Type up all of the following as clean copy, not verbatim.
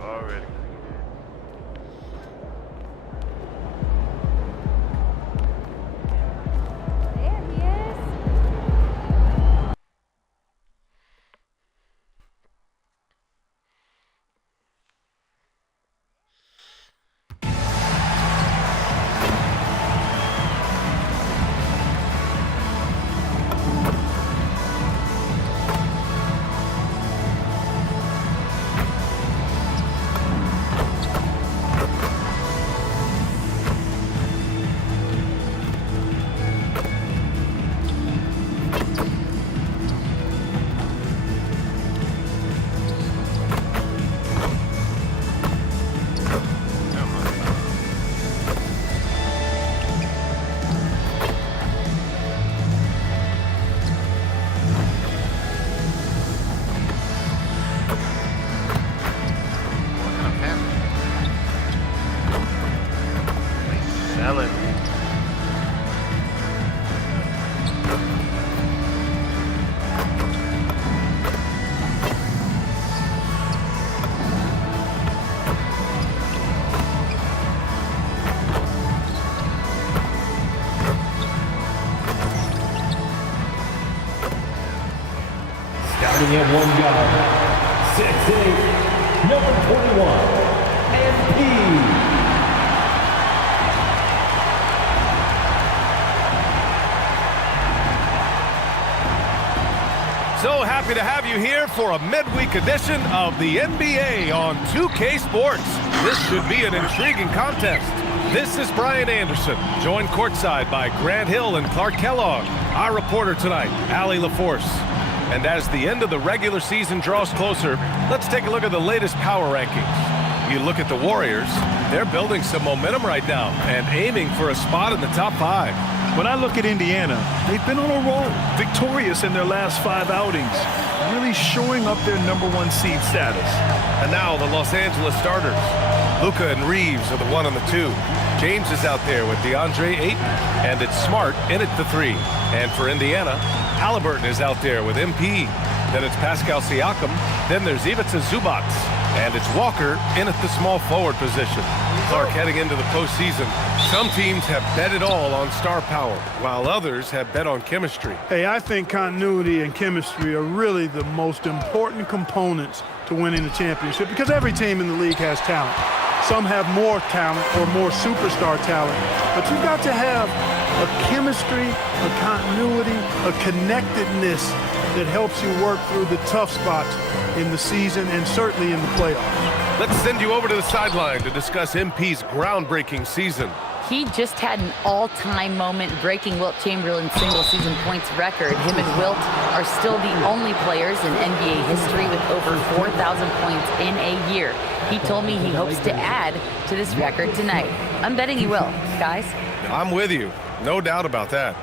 Already. There he is. Selling. Starting at one guard, 6'8", number 21, MP. So happy to have you here for a midweek edition of the NBA on 2K Sports. This should be an intriguing contest. This is Brian Anderson, joined courtside by Grant Hill and Clark Kellogg. Our reporter tonight, Allie LaForce. And as the end of the regular season draws closer, let's take a look at the latest power rankings. You look at the Warriors, they're building some momentum right now and aiming for a spot in the top 5. When I look at Indiana, they've been on a roll, victorious in their last 5 outings, really shoring up their #1 seed status. And now the Los Angeles starters. Luka and Reeves are the 1 and the 2. James is out there with DeAndre Ayton, and it's Smart in at the 3. And for Indiana, Halliburton is out there with MP. Then it's Pascal Siakam. Then there's Ivica Zubac. And it's Walker in at the small forward position. Clark, heading into the postseason, some teams have bet it all on star power, while others have bet on chemistry. Hey, I think continuity and chemistry are really the most important components to winning the championship because every team in the league has talent. Some have more talent or more superstar talent, but you've got to have a chemistry, a continuity, a connectedness that helps you work through the tough spots in the season and certainly in the playoffs. Let's send you over to the sideline to discuss MP's groundbreaking season. He just had an all-time moment breaking Wilt Chamberlain's single-season points record. Him and Wilt are still the only players in NBA history with over 4,000 points in a year. He told me he hopes to add to this record tonight. I'm betting he will, guys. I'm with you. No doubt about that.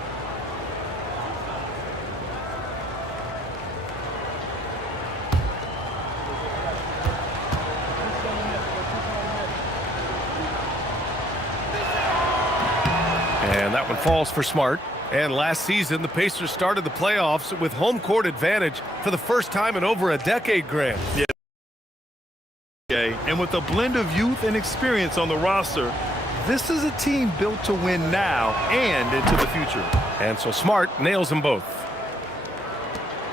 And that one falls for Smart. And last season, the Pacers started the playoffs with home court advantage for the first time in over a decade, Grant. Yeah. And with a blend of youth and experience on the roster, this is a team built to win now and into the future. And so Smart nails them both.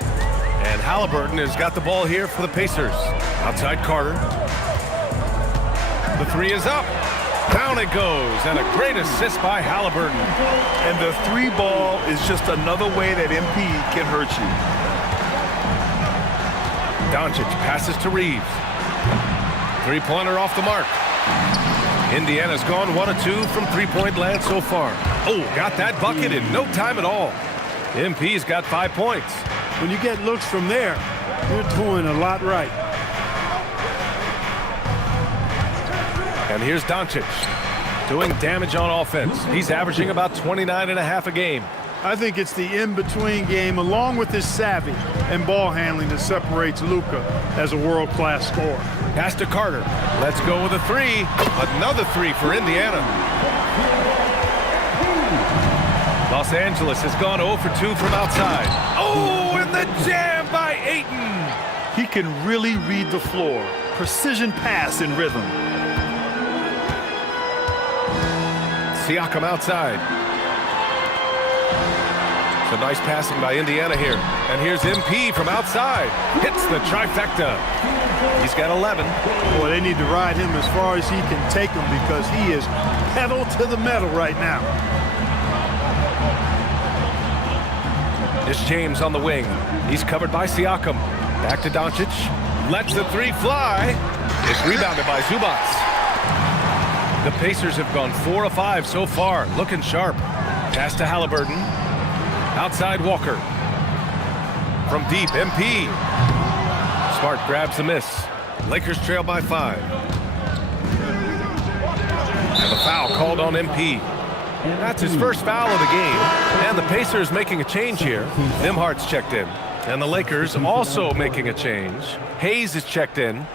And Halliburton has got the ball here for the Pacers. Outside Carter. The 3 is up. Down it goes, and a great assist by Halliburton. And the 3 ball is just another way that MP can hurt you. Doncic passes to Reeves. Three-pointer off the mark. Indiana's gone 1 of 2 from three-point land so far. Oh, got that bucket in no time at all. MP's got 5 points. When you get looks from there, you're doing a lot right. And here's Doncic doing damage on offense. He's averaging about 29.5 a game. I think it's the in-between game, along with his savvy and ball handling, that separates Luka as a world-class scorer. Pass to Carter. Let's go with a three. Another three for Indiana. Los Angeles has gone 0 for 2 from outside. Oh, and the jam by Ayton. He can really read the floor. Precision pass in rhythm. Siakam outside. So nice passing by Indiana here. And here's MP from outside. Hits the trifecta. He's got 11. Boy, they need to ride him as far as he can take him, because he is pedal to the metal right now. It's James on the wing. He's covered by Siakam. Back to Doncic. Lets the three fly. It's rebounded by Zubac. The Pacers have gone 4 of 5 so far. Looking sharp. Pass to Halliburton. Outside Walker. From deep, MP. Smart grabs the miss. Lakers trail by 5. And the foul called on MP. That's his first foul of the game. And the Pacers making a change here. Nembhard's checked in. And the Lakers also making a change. Hayes is checked in.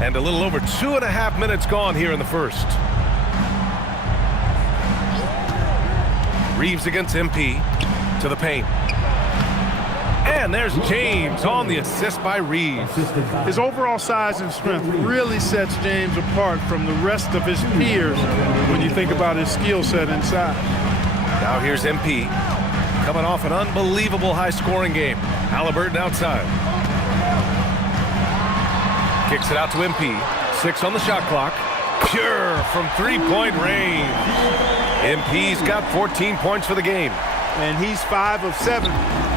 And a little over 2.5 minutes gone here in the first. Reeves against MP. To the paint. And there's James on the assist by Reeves. His overall size and strength really sets James apart from the rest of his peers when you think about his skill set inside. Now here's MP. Coming off an unbelievable high-scoring game. Halliburton outside. Kicks it out to MP. 6 on the shot clock. Pure from three-point range. MP's got 14 points for the game. And he's 5 of 7,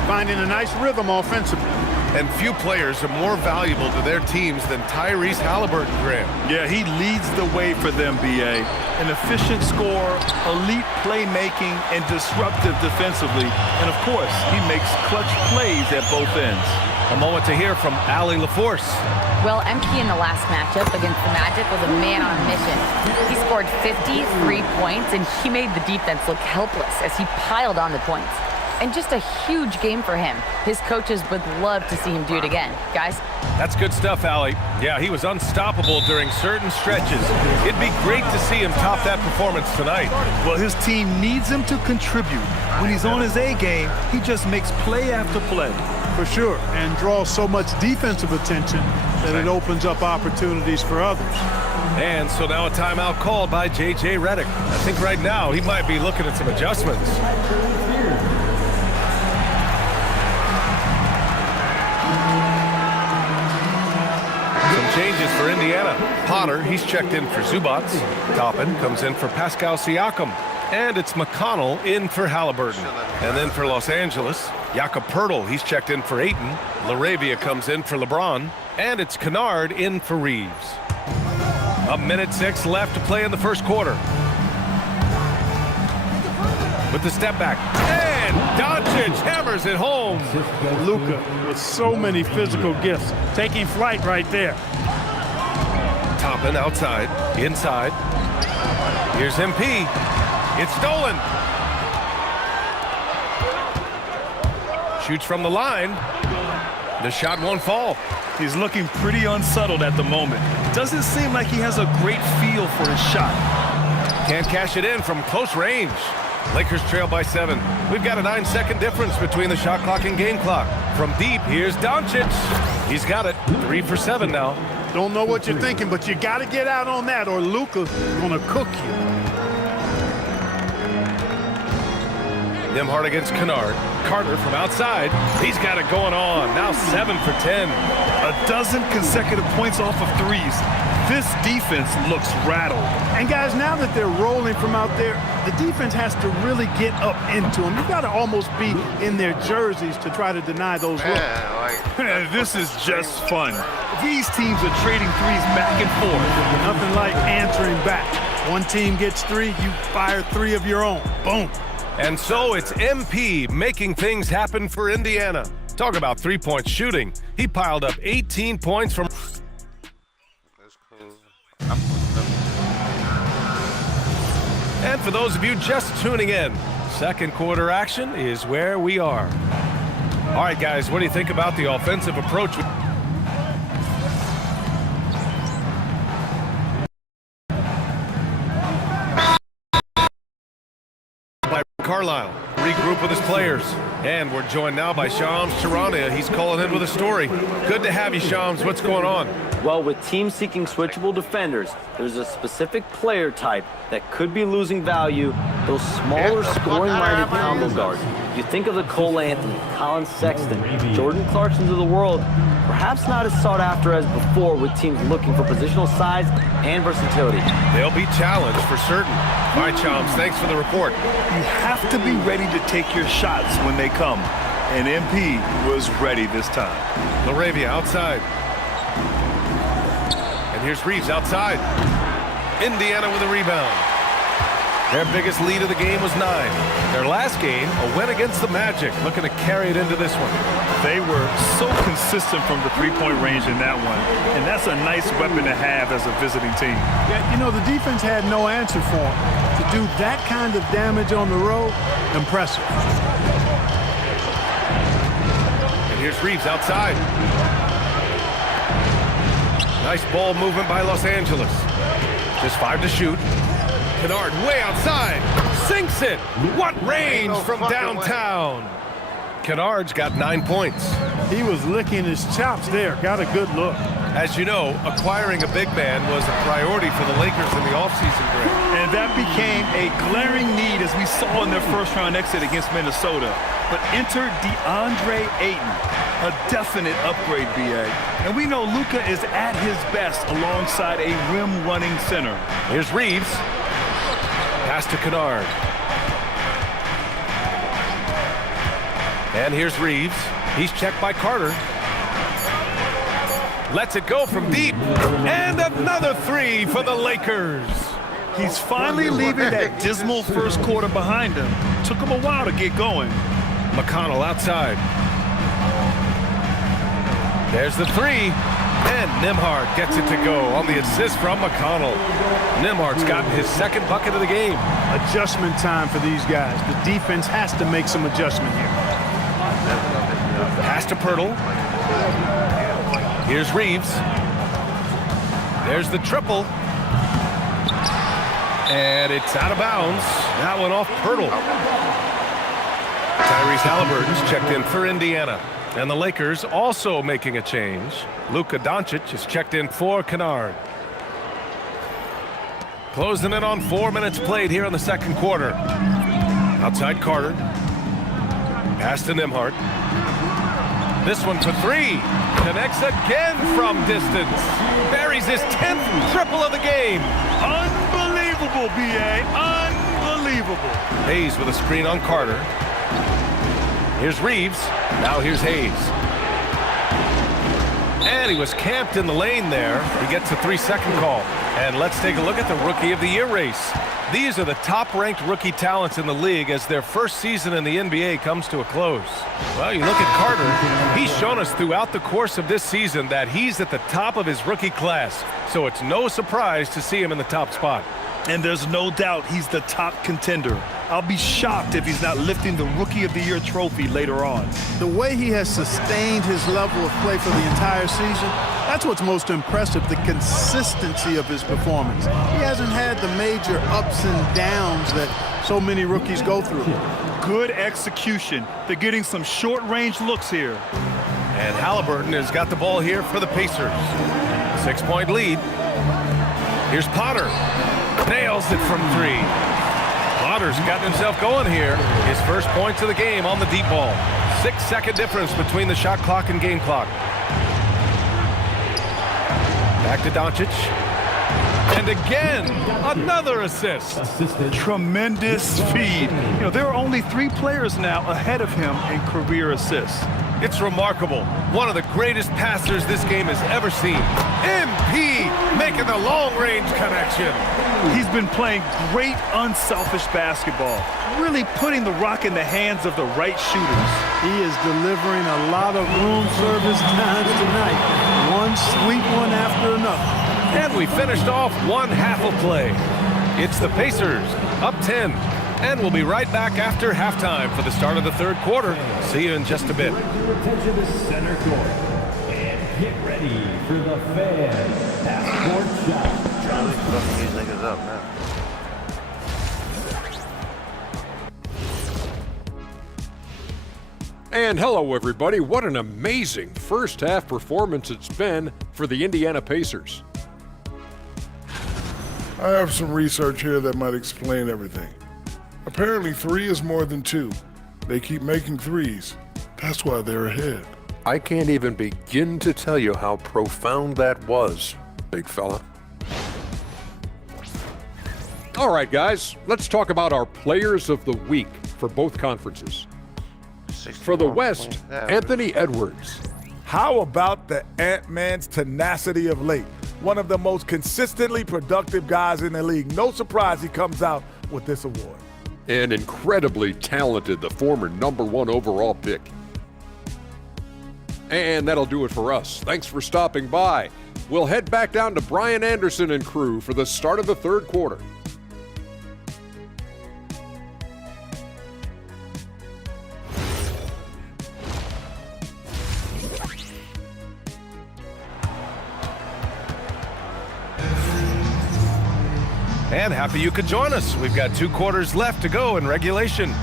finding a nice rhythm offensively. And few players are more valuable to their teams than Tyrese Halliburton, Graham. Yeah, he leads the way for them, B.A. An efficient scorer, elite playmaking, and disruptive defensively. And, of course, he makes clutch plays at both ends. A moment to hear from Allie LaForce. Well, MP in the last matchup against the Magic was a man on a mission. He scored 53 points, and he made the defense look helpless as he piled on the points. And just a huge game for him. His coaches would love to see him do it again. Guys? That's good stuff, Allie. Yeah, he was unstoppable during certain stretches. It'd be great to see him top that performance tonight. Well, his team needs him to contribute. When he's on his A game, he just makes play after play. For sure, and draws so much defensive attention that it opens up opportunities for others. And so now a timeout called by J.J. Redick. I think right now he might be looking at some adjustments. Some changes for Indiana. Potter, he's checked in for Zubac. Toppin comes in for Pascal Siakam. And it's McConnell in for Halliburton. And then for Los Angeles, Jakob Poeltl, he's checked in for Ayton. LaRavia comes in for LeBron. And it's Kennard in for Reeves. 1:06 left to play in the first quarter. With the step back. And Doncic hammers it home. Luka with so many physical gifts, taking flight right there. Toppin outside, inside. Here's MP. It's stolen. Shoots from the line. The shot won't fall. He's looking pretty unsettled at the moment. Doesn't seem like he has a great feel for his shot. Can't cash it in from close range. Lakers trail by 7. We've got a 9-second difference between the shot clock and game clock. From deep, here's Doncic. He's got it. 3 for 7 now. Don't know what you're thinking, but you got to get out on that or Luka's going to cook you. Nembhard against Kennard. Carter from outside. He's got it going on. Now 7 for 10. A dozen consecutive points off of threes. This defense looks rattled. And guys, now that they're rolling from out there, the defense has to really get up into them. You've got to almost be in their jerseys to try to deny those looks. This is just fun. These teams are trading threes back and forth. Nothing like answering back. One team gets 3, you fire 3 of your own. Boom. And so it's MP making things happen for Indiana. Talk about three-point shooting. He piled up 18 points from... And for those of you just tuning in, second quarter action is where we are. All right, guys, what do you think about the offensive approach? By Carlisle, regroup with his players. And we're joined now by Shams Charania. He's calling in with a story. Good to have you, Shams. What's going on? Well, with teams seeking switchable defenders, there's a specific player type that could be losing value, those smaller scoring-minded combo guards. You think of the Cole Anthony, Colin Sexton, Jordan Clarksons of the world, perhaps not as sought after as before with teams looking for positional size and versatility. They'll be challenged for certain. All right, Shams, thanks for the report. You have to be ready to take your shots when they come. And MP was ready this time. LaRavia outside. And here's Reeves outside. Indiana with a rebound. Their biggest lead of the game was 9. Their last game, a win against the Magic, looking to carry it into this one. They were so consistent from the three-point range in that one, and that's a nice weapon to have as a visiting team. Yeah, you know, the defense had no answer for them. To do that kind of damage on the road, impressive. And here's Reeves outside. Nice ball movement by Los Angeles. Just 5 to shoot. Kennard way outside, sinks it. What range from downtown. Kennard's got 9 points. He was licking his chops there, got a good look. As you know, acquiring a big man was a priority for the Lakers in the offseason, Greg. And that became a glaring need as we saw in their first-round exit against Minnesota. But enter DeAndre Ayton, a definite upgrade, BA. And we know Luka is at his best alongside a rim-running center. Here's Reeves. Pass to Kennard. And here's Reeves. He's checked by Carter. Lets it go from deep. And another 3 for the Lakers. He's finally leaving that dismal first quarter behind him. Took him a while to get going. McConnell outside. There's the 3. And Nembhard gets it to go on the assist from McConnell. Nembhard's gotten his second bucket of the game. Adjustment time for these guys. The defense has to make some adjustment here. Pass to Pirtle. Here's Reeves. There's the triple. And it's out of bounds. That one off Pirtle. Tyrese Halliburton's checked in for Indiana. And the Lakers also making a change. Luka Doncic is checked in for Kennard. Closing in on 4 minutes played here in the second quarter. Outside Carter. Pass to Nembhard. This one for 3. Connects again from distance. Buries his 10th triple of the game. Unbelievable, BA. Unbelievable. Hayes with a screen on Carter. Here's Reeves. Now here's Hayes. And he was camped in the lane there. He gets a 3-second call. And let's take a look at the Rookie of the Year race. These are the top-ranked rookie talents in the league as their first season in the NBA comes to a close. Well, you look at Carter. He's shown us throughout the course of this season that he's at the top of his rookie class. So it's no surprise to see him in the top spot. And there's no doubt he's the top contender. I'll be shocked if he's not lifting the Rookie of the Year trophy later on. The way he has sustained his level of play for the entire season, that's what's most impressive, the consistency of his performance. He hasn't had the major ups and downs that so many rookies go through. Good execution. They're getting some short-range looks here. And Halliburton has got the ball here for the Pacers. 6-point lead. Here's Potter. Nails it from 3. Potter's gotten himself going here. His first points of the game on the deep ball. 6-second difference between the shot clock and game clock. Back to Doncic. And again, another assist. Tremendous speed. You know, there are only 3 players now ahead of him in career assists. It's remarkable. One of the greatest passers this game has ever seen. MP making the long-range connection. He's been playing great unselfish basketball, really putting the rock in the hands of the right shooters. He is delivering a lot of room service times tonight. One sweet one after another. And we finished off one half of play. It's the Pacers up 10. And we'll be right back after halftime for the start of the third quarter. See you in just a bit. Your attention to center court. And get ready for the fan half-court shot. Charlie's fucking these niggas up now. And hello, everybody. What an amazing first half performance it's been for the Indiana Pacers. I have some research here that might explain everything. Apparently 3 is more than 2. They keep making threes. That's why they're ahead. I can't even begin to tell you how profound that was, big fella. All right, guys, let's talk about our players of the week for both conferences. For the West, Anthony Edwards. How about the Ant-Man's tenacity of late? One of the most consistently productive guys in the league. No surprise he comes out with this award. And incredibly talented, the former #1 overall pick. And that'll do it for us. Thanks for stopping by. We'll head back down to Brian Anderson and crew for the start of the third quarter. And happy you could join us. We've got 2 quarters left to go in regulation.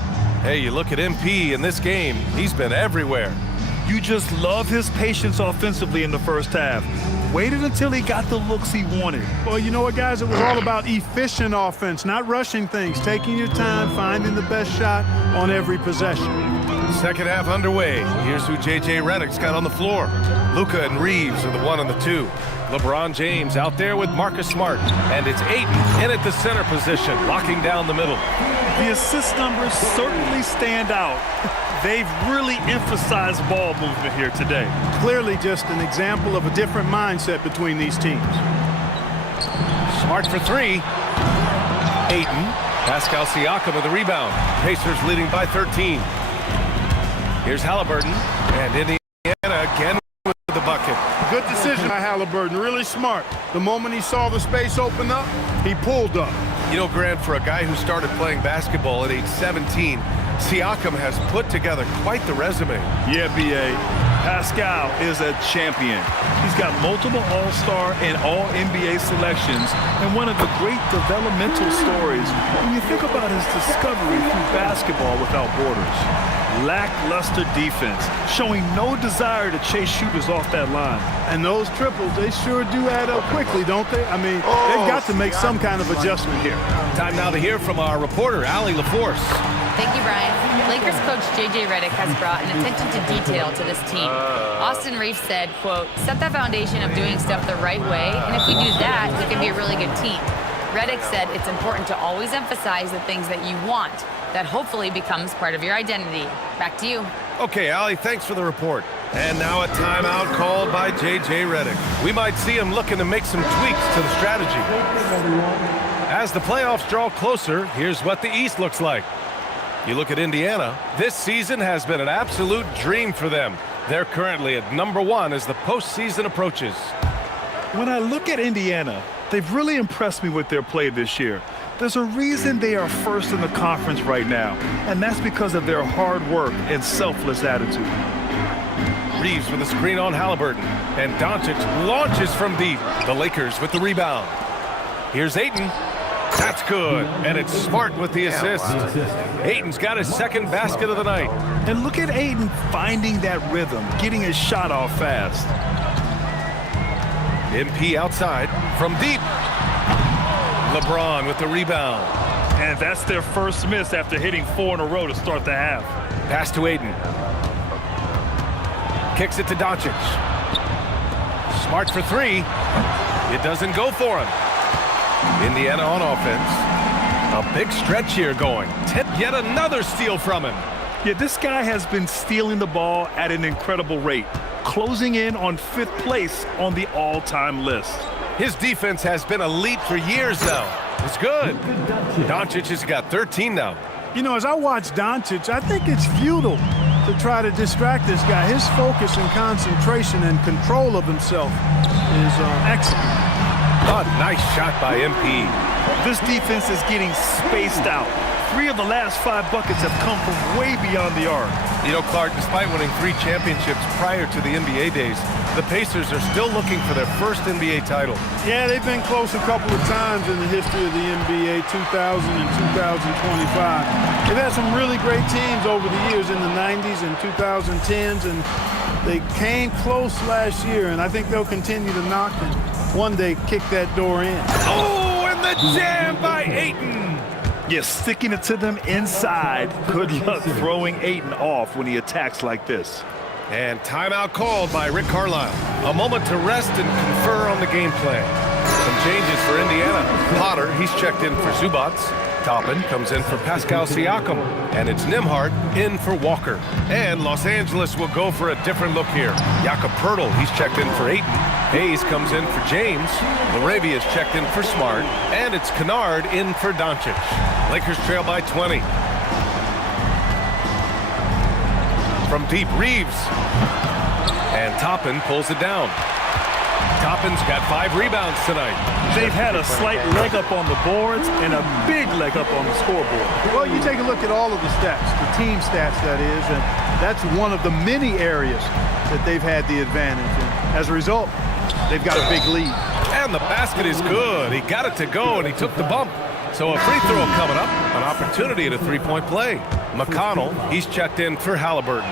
Hey, you look at MP in this game, he's been everywhere. You just love his patience offensively in the first half. Waited until he got the looks he wanted. Well, you know what, guys? It was all about efficient offense, not rushing things, taking your time, finding the best shot on every possession. Second half underway. Here's who J.J. Redick's got on the floor. Luka and Reeves are the 1 and the 2. LeBron James out there with Marcus Smart. And it's Ayton in at the center position, locking down the middle. The assist numbers certainly stand out. They've really emphasized ball movement here today. Clearly just an example of a different mindset between these teams. Smart for 3. Ayton. Pascal Siakam with the rebound. Pacers leading by 13. Here's Halliburton. And Indiana again with the bucket. Good decision by Halliburton, really smart. The moment he saw the space open up, he pulled up. You know, Grant, for a guy who started playing basketball at age 17, Siakam has put together quite the resume. Yeah, B.A. Pascal is a champion. He's got multiple All-Star and All-NBA selections, and one of the great developmental stories when you think about his discovery through basketball without borders. Lackluster defense, showing no desire to chase shooters off that line. And those triples, they sure do add up quickly, don't they? I mean, they've got to make some kind of adjustment here. Time now to hear from our reporter, Allie LaForce. Thank you, Brian. Lakers coach J.J. Redick has brought an attention to detail to this team. Austin Reeves said, quote, set that foundation of doing stuff the right way, and if we do that, we can be a really good team. Redick said it's important to always emphasize the things that you want. That hopefully becomes part of your identity. Back to you. Okay, Allie, thanks for the report. And now a timeout called by J.J. Redick. We might see him looking to make some tweaks to the strategy. As the playoffs draw closer, here's what the East looks like. You look at Indiana, this season has been an absolute dream for them. They're currently at #1 as the postseason approaches. When I look at Indiana, they've really impressed me with their play this year. There's a reason they are first in the conference right now, and that's because of their hard work and selfless attitude. Reeves with a screen on Halliburton, and Doncic launches from deep. The Lakers with the rebound. Here's Ayton. That's good, and it's Smart with the assist. Ayton's got his second basket of the night. And look at Ayton finding that rhythm, getting his shot off fast. MP outside from deep. LeBron with the rebound. And that's their first miss after hitting 4 in a row to start the half. Pass to Ayton. Kicks it to Doncic. Smart for 3. It doesn't go for him. Indiana on offense. A big stretch here going. Yet another steal from him. Yeah, this guy has been stealing the ball at an incredible rate, closing in on 5th place on the all-time list. His defense has been elite for years now. It's good. Doncic has got 13 now. You know, as I watch Doncic, I think it's futile to try to distract this guy. His focus and concentration and control of himself is excellent. A nice shot by MP. This defense is getting spaced out. 3 of the last 5 buckets have come from way beyond the arc. You know, Clark, despite winning 3 championships prior to the NBA days, the Pacers are still looking for their first NBA title. Yeah, they've been close a couple of times in the history of the NBA, 2000 and 2025. They've had some really great teams over the years in the 90s and 2010s, and they came close last year, and I think they'll continue to knock and one day kick that door in. Oh, and the jam by Ayton. Yeah, sticking it to them inside. Good luck throwing Ayton off when he attacks like this. And timeout called by Rick Carlisle. A moment to rest and confer on the game plan. Some changes for Indiana. Potter, he's checked in for Zubats. Toppin comes in for Pascal Siakam. And it's Nembhard in for Walker. And Los Angeles will go for a different look here. Jakob Poeltl, he's checked in for Ayton. Hayes comes in for James. Laravia is checked in for Smart. And it's Kennard in for Doncic. Lakers trail by 20. From deep, Reeves. And Toppin pulls it down. Toppin's got 5 rebounds tonight. They've had a slight leg up on the boards and a big leg up on the scoreboard. Well, you take a look at all of the stats, the team stats, that is, and that's one of the many areas that they've had the advantage. And as a result, they've got a big lead. And the basket is good. He got it to go, and he took the bump. So a free throw coming up, an opportunity at a 3-point play. McConnell, he's checked in for Halliburton.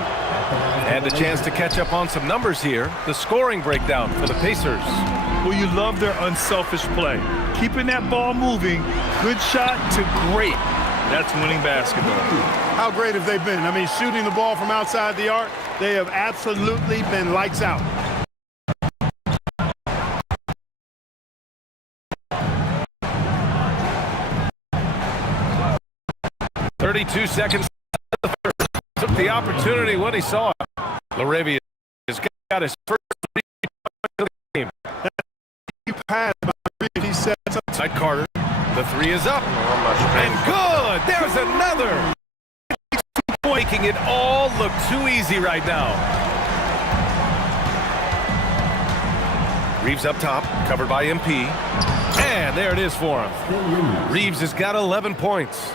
And a chance to catch up on some numbers here. The scoring breakdown for the Pacers. Well, you love their unselfish play. Keeping that ball moving, good shot to great. That's winning basketball. How great have they been? I mean, shooting the ball from outside the arc, they have absolutely been lights out. .32 seconds. Took the opportunity when he saw it. Laravia has got his first 3 of the game. He passed by Reeves. He sets up. Side Carter. The 3 is up. And good. There's another. Making it all look too easy right now. Reeves up top, covered by MP. And there it is for him. Reeves has got 11 points.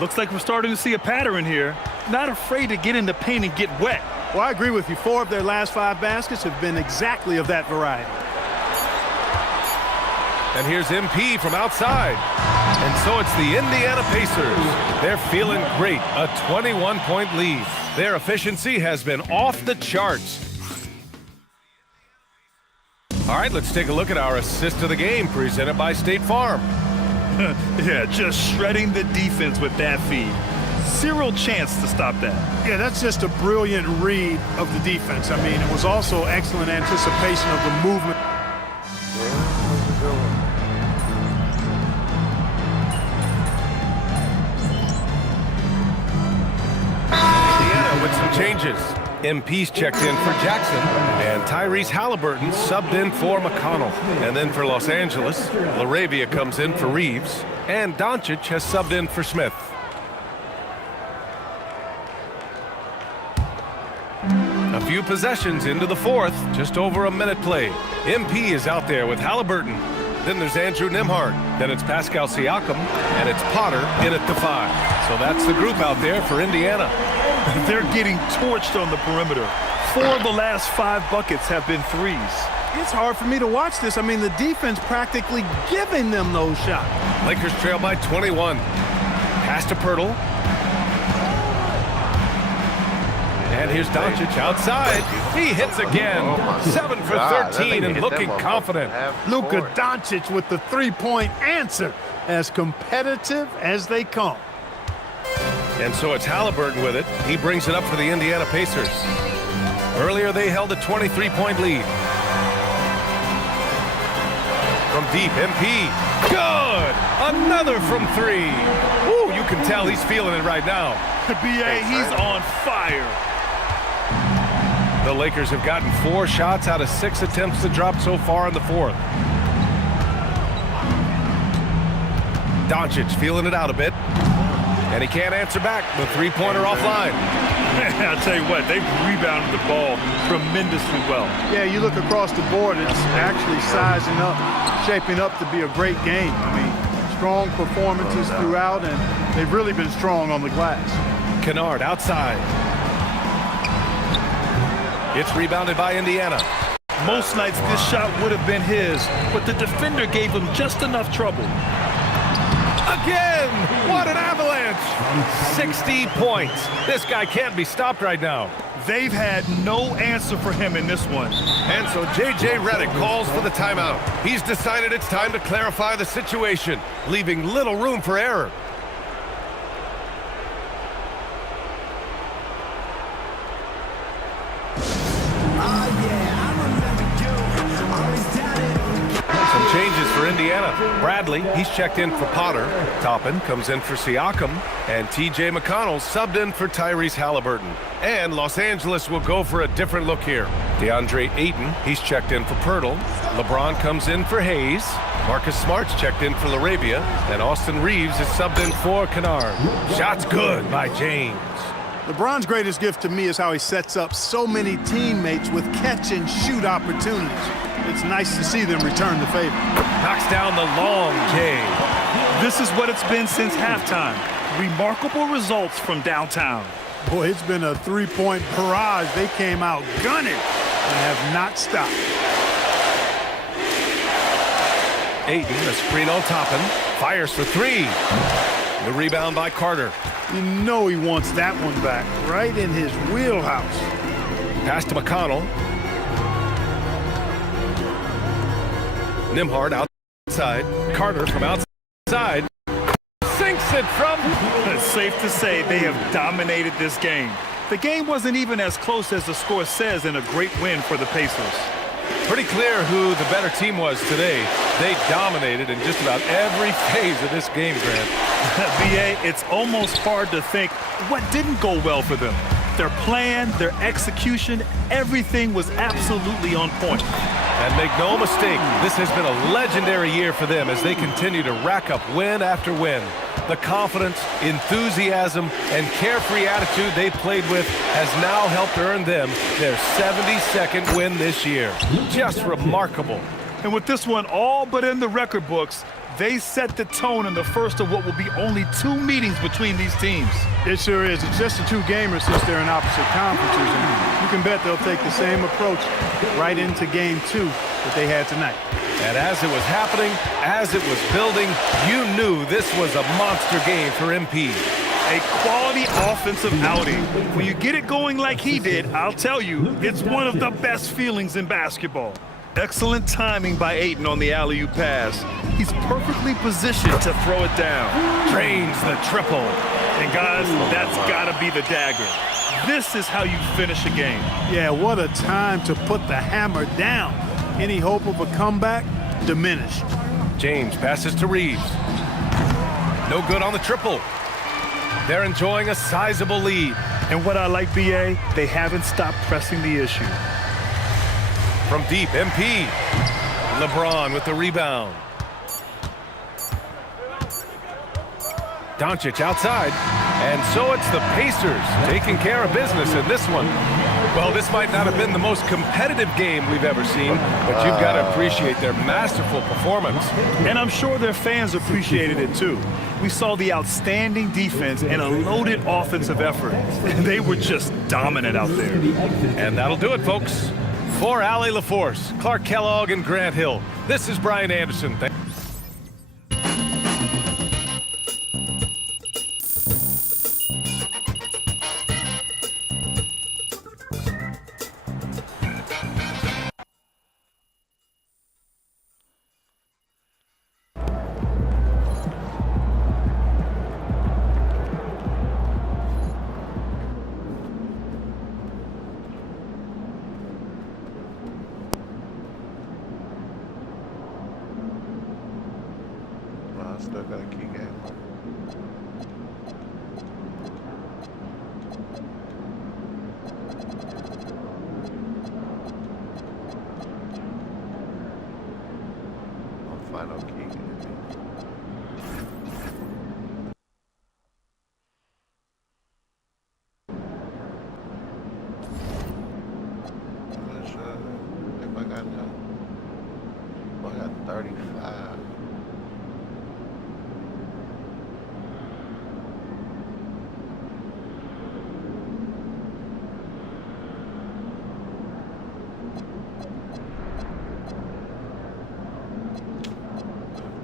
Looks like we're starting to see a pattern here. Not afraid to get in the paint and get wet. Well, I agree with you. 4 of their last 5 baskets have been exactly of that variety. And here's MP from outside. And so it's the Indiana Pacers. They're feeling great. A 21-point lead. Their efficiency has been off the charts. All right, let's take a look at our assist of the game presented by State Farm. Yeah, just shredding the defense with that feed. Zero chance to stop that. Yeah, that's just a brilliant read of the defense. I mean, it was also excellent anticipation of the movement. Indiana with some changes. MP's checked in for Jackson, and Tyrese Halliburton subbed in for McConnell. And then for Los Angeles, Laravia comes in for Reeves, and Doncic has subbed in for Smith. A few possessions into the 4th, just over a minute played. MP is out there with Halliburton. Then there's Andrew Nembhard. Then it's Pascal Siakam, and it's Potter in at the 5. So that's the group out there for Indiana. They're getting torched on the perimeter. 4 of the last 5 buckets have been threes. It's hard for me to watch this. I mean, the defense practically giving them those shots. Lakers trail by 21. Pass to Poeltl. And here's Doncic outside. He hits again. 7 for 13 and looking confident. Luka Doncic with the 3-point answer. As competitive as they come. And so it's Halliburton with it. He brings it up for the Indiana Pacers. Earlier they held a 23-point lead. From deep, MP. Good! Another from three. Ooh, you can tell he's feeling it right now. B.A., he's on fire. The Lakers have gotten 4 shots out of 6 attempts to drop so far in the fourth. Doncic feeling it out a bit. And he can't answer back. The three-pointer offline. I'll tell you what, they've rebounded the ball tremendously well. Yeah, you look across the board, it's actually sizing up, shaping up to be a great game. I mean, strong performances throughout, and they've really been strong on the glass. Kennard outside. It's rebounded by Indiana. Most nights this shot would have been his, but the defender gave him just enough trouble. Again! What an avalanche! 60 points. This guy can't be stopped right now. They've had no answer for him in this one. And so J.J. Redick calls for the timeout. He's decided it's time to clarify the situation, leaving little room for error. Some changes for Indiana. Bradley, he's checked in for Potter. Toppin comes in for Siakam. And T.J. McConnell subbed in for Tyrese Halliburton. And Los Angeles will go for a different look here. DeAndre Ayton, he's checked in for Pirtle. LeBron comes in for Hayes. Marcus Smart's checked in for LaRavia. And Austin Reeves is subbed in for Kennard. Shots good by James. LeBron's greatest gift to me is how he sets up so many teammates with catch-and-shoot opportunities. It's nice to see them return the favor. Knocks down the long J. This is what it's been since halftime. Remarkable results from downtown. Boy, it's been a three-point barrage. They came out gunning and have not stopped. Ayton, a screen on Toppin. Fires for three. The rebound by Carter. You know he wants that one back, right in his wheelhouse. Pass to McConnell. Nimhard outside. Carter from outside. Sinks it from... It's safe to say they have dominated this game. The game wasn't even as close as the score says in a great win for the Pacers. Pretty clear who the better team was today. They dominated in just about every phase of this game, Grant. B.A., it's almost hard to think what didn't go well for them. Their plan, their execution, everything was absolutely on point. And make no mistake, this has been a legendary year for them as they continue to rack up win after win. The confidence, enthusiasm, and carefree attitude they played with has now helped earn them their 72nd win this year. Just remarkable. And with this one all but in the record books, they set the tone in the first of what will be only 2 meetings between these teams. It sure is. It's just a 2-gamer since they're in opposite conferences. And you can bet they'll take the same approach right into game 2 that they had tonight. And as it was happening, as it was building, you knew this was a monster game for MP. A quality offensive outing. When you get it going like he did, I'll tell you, it's one of the best feelings in basketball. Excellent timing by Ayton on the alley-oop pass. He's perfectly positioned to throw it down. Drains the triple. And guys, that's gotta be the dagger. This is how you finish a game. Yeah, what a time to put the hammer down. Any hope of a comeback? Diminished. James passes to Reeves. No good on the triple. They're enjoying a sizable lead. And what I like, B.A., they haven't stopped pressing the issue. From deep, MP. LeBron with the rebound. Doncic outside. And so it's the Pacers taking care of business in this one. Well, this might not have been the most competitive game we've ever seen, but you've got to appreciate their masterful performance. And I'm sure their fans appreciated it too. We saw the outstanding defense and a loaded offensive effort. They were just dominant out there. And that'll do it, folks. For Allie LaForce, Clark Kellogg, and Grant Hill, this is Brian Anderson. Still got a key game. Final key game. If I got that, I got 35.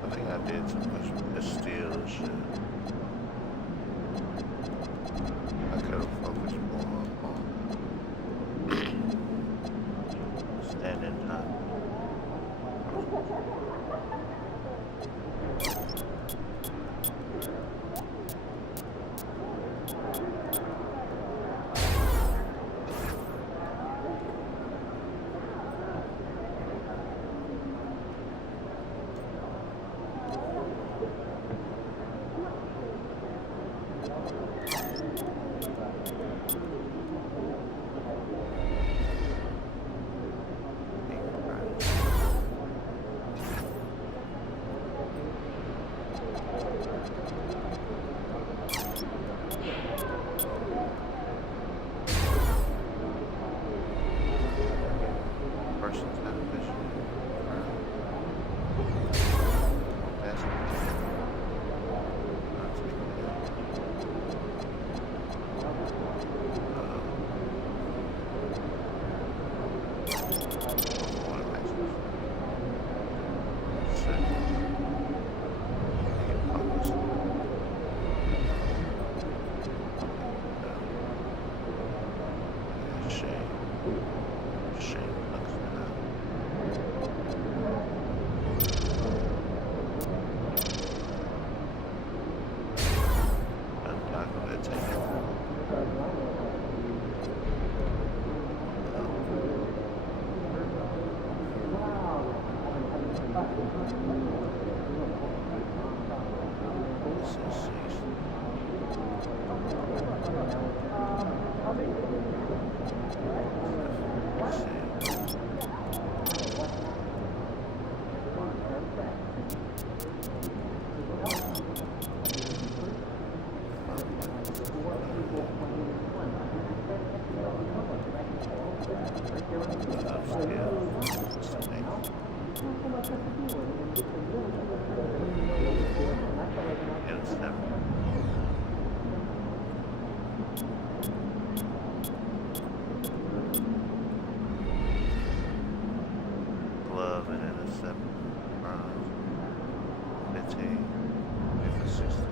I think I did too much with this steel and shit. I could have focused more on standing time. Person's not efficient. That's not speaking to that. One of matches. Set. Focus. Shame. Shame looks now. I'm not gonna take it. This is 6. Glove and intercept. 15. Wait for 60.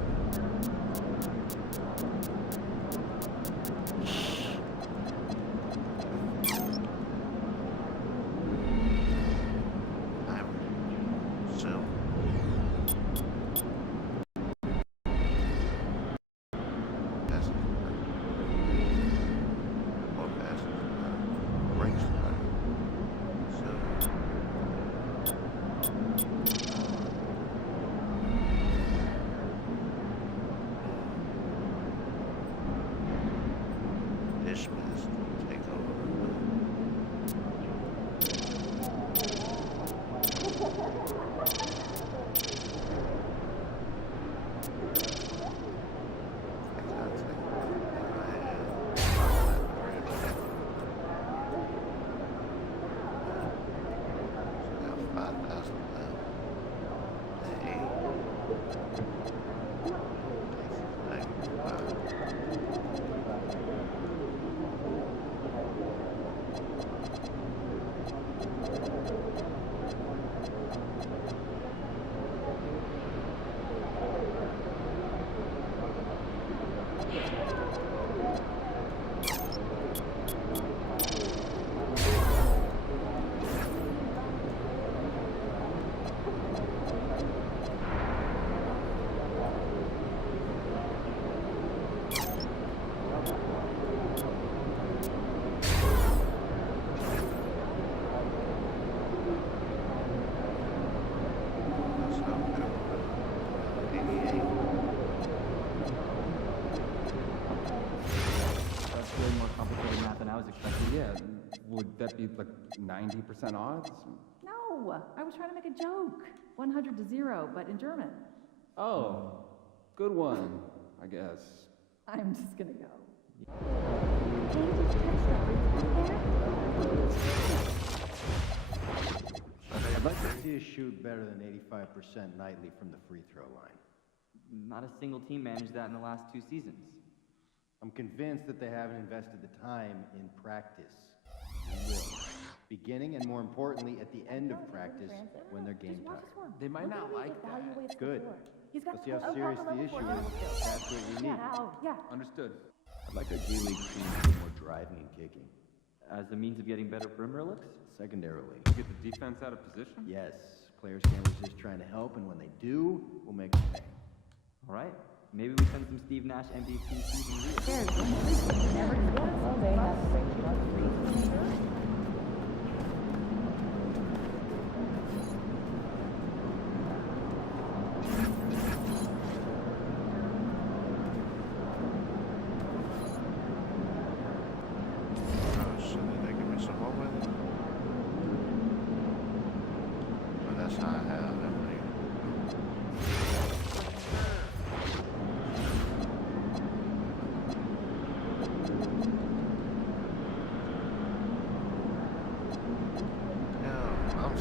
I was expecting. Yeah, would that be like 90% odds? No, I was trying to make a joke. 100-0, but in German. Oh, good one, I guess. I'm just gonna go. I'd like to see us shoot better than 85% nightly from the free throw line. Not a single team managed that in the last 2 seasons. I'm convinced that they haven't invested the time in practice. They will. Beginning and more importantly, at the end of practice when they're game time. They might not like that. Good. Let's see how serious the issue is. That's what we need. Yeah. Understood. I'd like our G-League team to do more driving and kicking. As a means of getting better perimeter looks? Secondarily. Get the defense out of position? Yes. Players can't resist trying to help, and when they do, we'll make them pay. All right. Maybe we send some Steve Nash MVP season reels.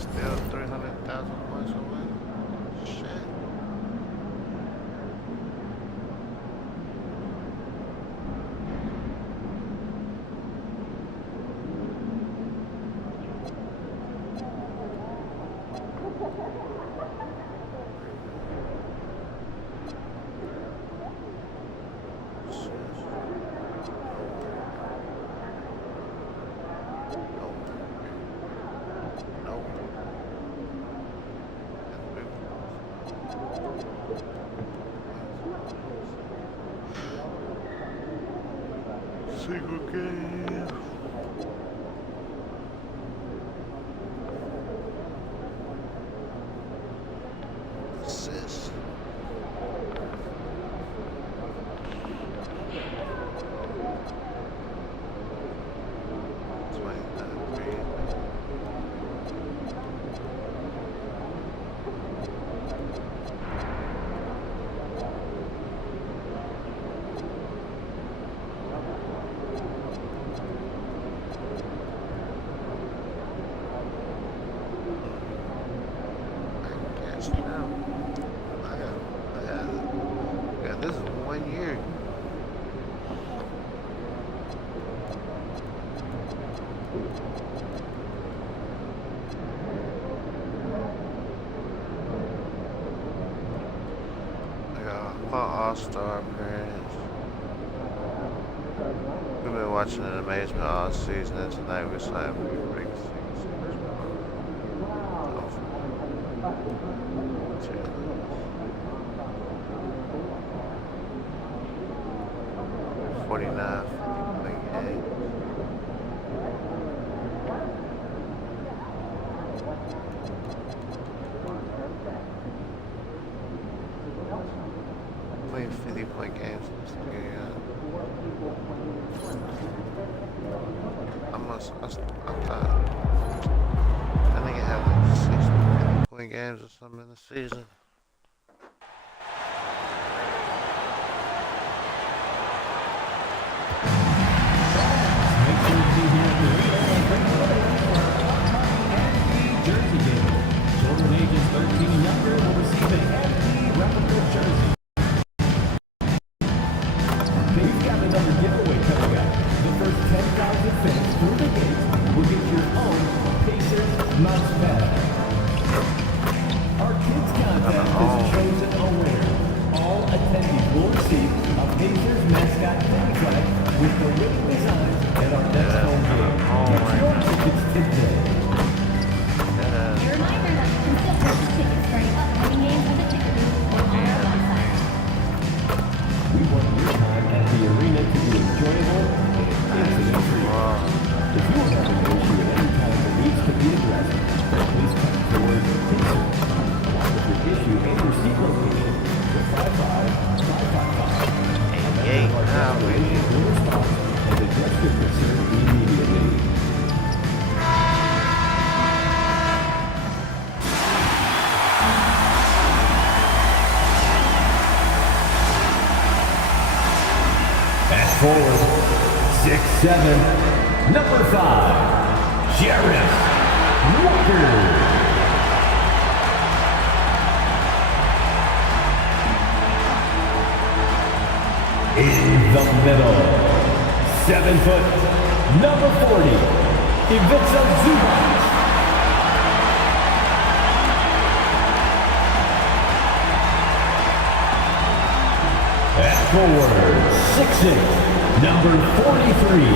Still 300,000 points away. Shit. Single game. Assist. This is 1 year. I got my all-star appearance. We've been watching an amazement all season, and tonight we saw him break 6. 49 games. Playing 50-point games in this game. I think it had like 60-point games or something in the season. Jersey game. Children ages 13 and younger will receive an MD replica jersey. They've got another giveaway coming up. The first 10,000 fans through the gates will get your own Pacers mouse pad. Our kids contest has chosen a winner. All attendees will receive a Pacers mascot tag with the winning designs at our next home game. Get your tickets today. A reminder that you can still purchase tickets for any upcoming games at the ticket booth or on our website. We want your time at the arena to be enjoyable and incident-free. If you have an issue at any time that needs to be addressed, please come forward to Pacers. Along with your issue and your seat location to 55555. And our response and address your concern immediately. 6'7", number 5, Jarvis Walker. In the middle, 7 foot, number 40, Ivica Zubac. At forward, 6'8", number 43,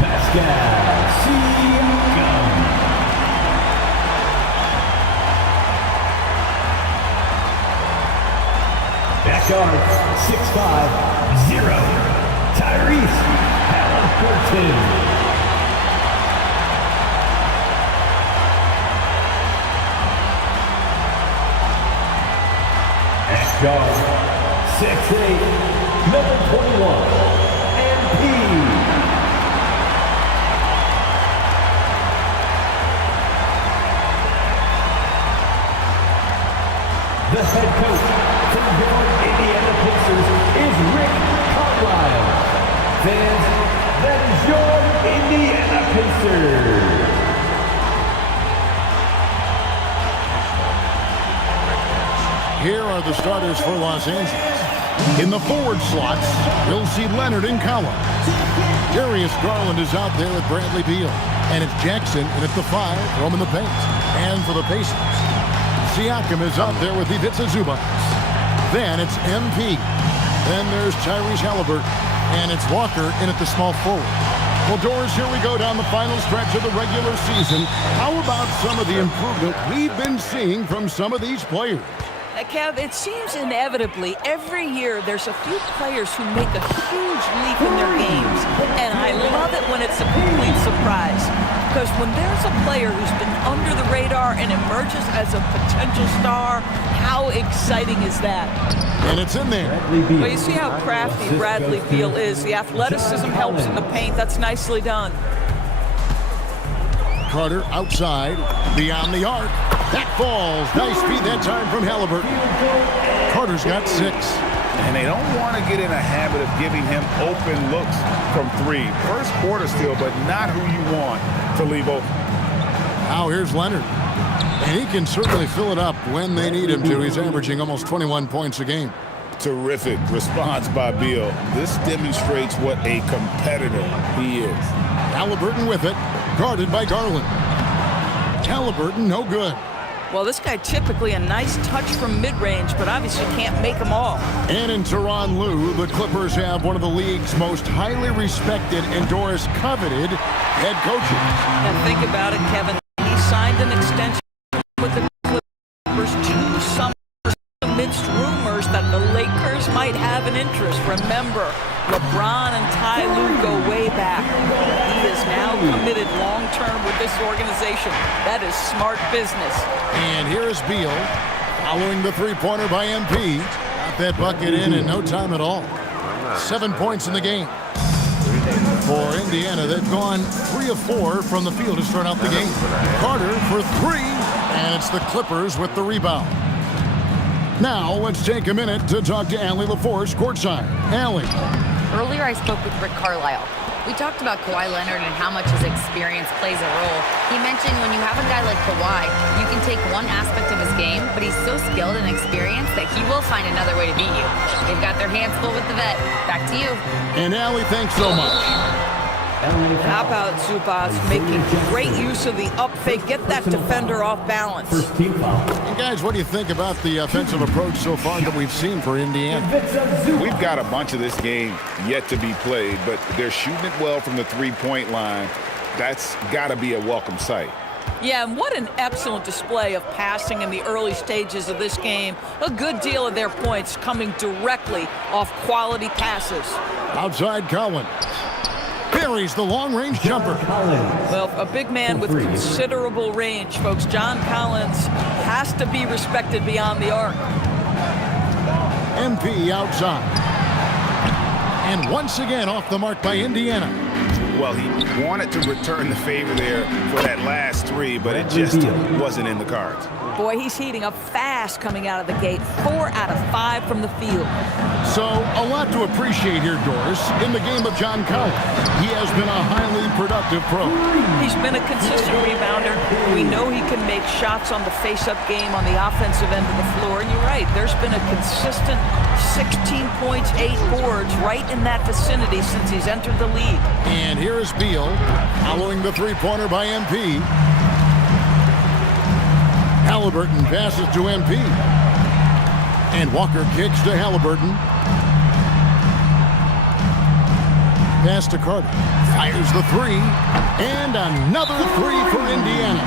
Pascal Siakam. At guard, 6'5", 0, Tyrese Halliburton. At guard, 6'8", number 21, MP. The head coach for your Indiana Pacers is Rick Carlisle. Fans, that is your Indiana Pacers. Here are the starters for Los Angeles. In the forward slots, you'll see Leonard and Collins. Darius Garland is out there with Bradley Beal. And it's Jackson in at the 5, roaming the paint. And for the Pacers, Siakam is out there with Ivica Zubac. Then it's MP. Then there's Tyrese Halliburton. And it's Walker in at the small forward. Well, Doris, here we go down the final stretch of the regular season. How about some of the improvement we've been seeing from some of these players? Kev, it seems inevitably every year there's a few players who make a huge leap in their games. And I love it when it's a complete surprise. Because when there's a player who's been under the radar and emerges as a potential star, how exciting is that? And it's in there. Well, you see how crafty Bradley Beal is. The athleticism helps in the paint. That's nicely done. Carter outside, beyond the arc. That falls. Nice speed that time from Halliburton. Carter's got 6. And they don't want to get in a habit of giving him open looks from 3. First quarter still, but not who you want to leave open. Now here's Leonard. And he can certainly fill it up when they need him to. He's averaging almost 21 points a game. Terrific response by Beal. This demonstrates what a competitor he is. Halliburton with it, guarded by Garland. Halliburton, no good. Well, this guy typically a nice touch from mid-range, but obviously can't make them all. And in Tyronn Lue, the Clippers have one of the league's most highly respected and Doris coveted head coaches. And think about it, Kevin. He signed an extension with the Clippers 2 summers amidst rumors that the Lakers might have an interest. Remember, LeBron and Ty Lue go way back. He is now committed long-term with this organization. That is smart business. And here's Beal, following the three-pointer by MP. Got that bucket in no time at all. 7 points in the game. For Indiana, they've gone 3 of 4 from the field to start out the game. Carter for 3, and it's the Clippers with the rebound. Now, let's take a minute to talk to Allie LaForce courtside. Allie. Earlier, I spoke with Rick Carlisle. We talked about Kawhi Leonard and how much his experience plays a role. He mentioned when you have a guy like Kawhi, you can take one aspect of his game, but he's so skilled and experienced that he will find another way to beat you. They've got their hands full with the vet. Back to you. And Allie, thanks so much. How about Zubac making great use of the up fake, get that defender off balance. And guys, what do you think about the offensive approach so far that we've seen for Indiana? We've got a bunch of this game yet to be played, but they're shooting it well from the three-point line. That's got to be a welcome sight. Yeah, and what an excellent display of passing in the early stages of this game. A good deal of their points coming directly off quality passes. Outside Collins. Buries the long-range jumper. Well, a big man with considerable range, folks. John Collins has to be respected beyond the arc. MP outside. And once again off the mark by Indiana. Well, he wanted to return the favor there for that last 3, but it just wasn't in the cards. Boy, he's heating up fast coming out of the gate. 4 out of 5 from the field. So, a lot to appreciate here, Doris, in the game of John Collins. He has been a highly productive pro. He's been a consistent rebounder. We know he can make shots on the face-up game on the offensive end of the floor. And you're right, there's been a consistent 16 points, 8 boards right in that vicinity since he's entered the league. And here is Beal following the three-pointer by MP. Halliburton passes to MP. And Walker kicks to Halliburton. Pass to Carter. Fires the three. And another three for Indiana.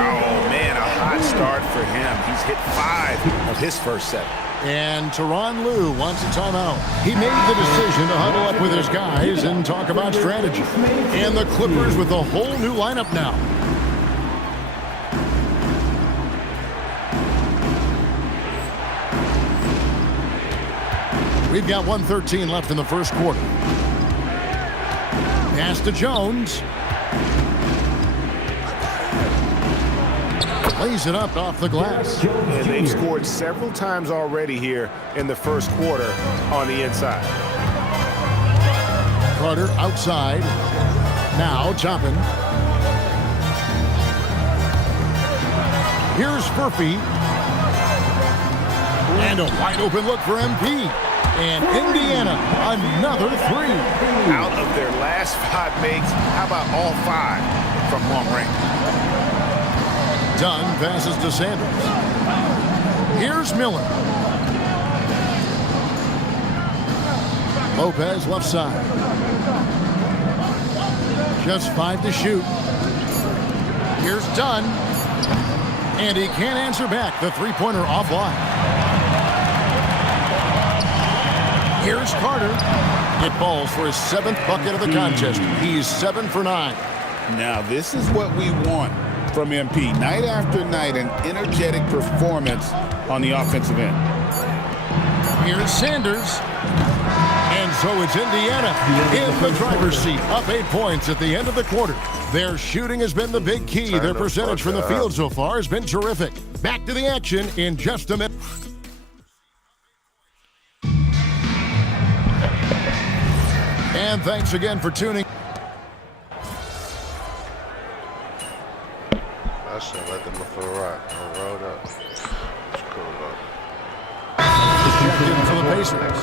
Oh, man, a hot start for him. He's hit 5 of his first 7. And Tyronn Lue wants a timeout. He made the decision to huddle up with his guys and talk about strategy. And the Clippers with a whole new lineup now. We've got 1:13 left in the first quarter. Pass to Jones. Lays it up off the glass. And they've scored several times already here in the first quarter on the inside. Carter outside. Now Toppin. Here's Murphy. And a wide open look for MP. And Indiana, another three. Out of their last 5 makes, how about all 5 from long range? Dunn passes to Sanders. Here's Miller. Lopez left side. Just 5 to shoot. Here's Dunn. And he can't answer back. The three-pointer offline. Here's Carter. It falls for his 7th bucket of the contest. He's 7 for 9. Now, this is what we want from MP. Night after night, an energetic performance on the offensive end. Here's Sanders. And so it's Indiana in the driver's seat, up 8 points at the end of the quarter. Their shooting has been the big key. Their percentage from the field so far has been terrific. Back to the action in just a minute. And thanks again for tuning. I should let them for the rock. I'll roll up. It's cool Checked in for the Pacers.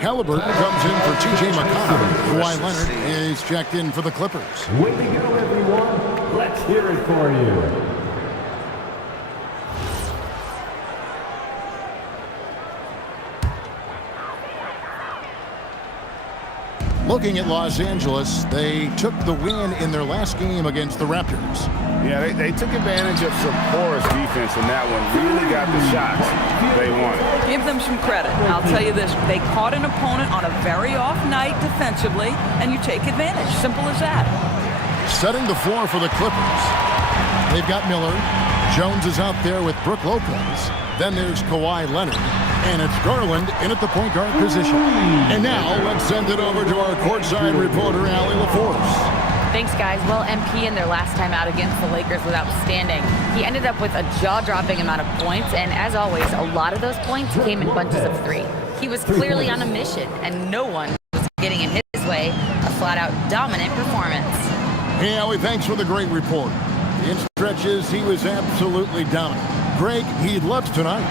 Halliburton comes in for T.J. McConnell. Kawhi Leonard is checked in for the Clippers. Way to go, everyone. Let's hear it for you. Looking at Los Angeles, they took the win in their last game against the Raptors. Yeah, they took advantage of some porous defense in that one. Really got the shots they wanted. Give them some credit. I'll tell you this. They caught an opponent on a very off night defensively, and you take advantage. Simple as that. Setting the floor for the Clippers. They've got Miller. Jones is out there with Brook Lopez. Then there's Kawhi Leonard. And it's Garland in at the point guard position. And now let's send it over to our courtside reporter, Allie LaForce. Thanks, guys. Well, MP in their last time out against the Lakers was outstanding. He ended up with a jaw-dropping amount of points, and as always, a lot of those points came in bunches of 3. He was clearly on a mission, and no one was getting in his way. A flat-out dominant performance. Hey, Allie, thanks for the great report. In stretches, he was absolutely dominant. Greg, he left tonight.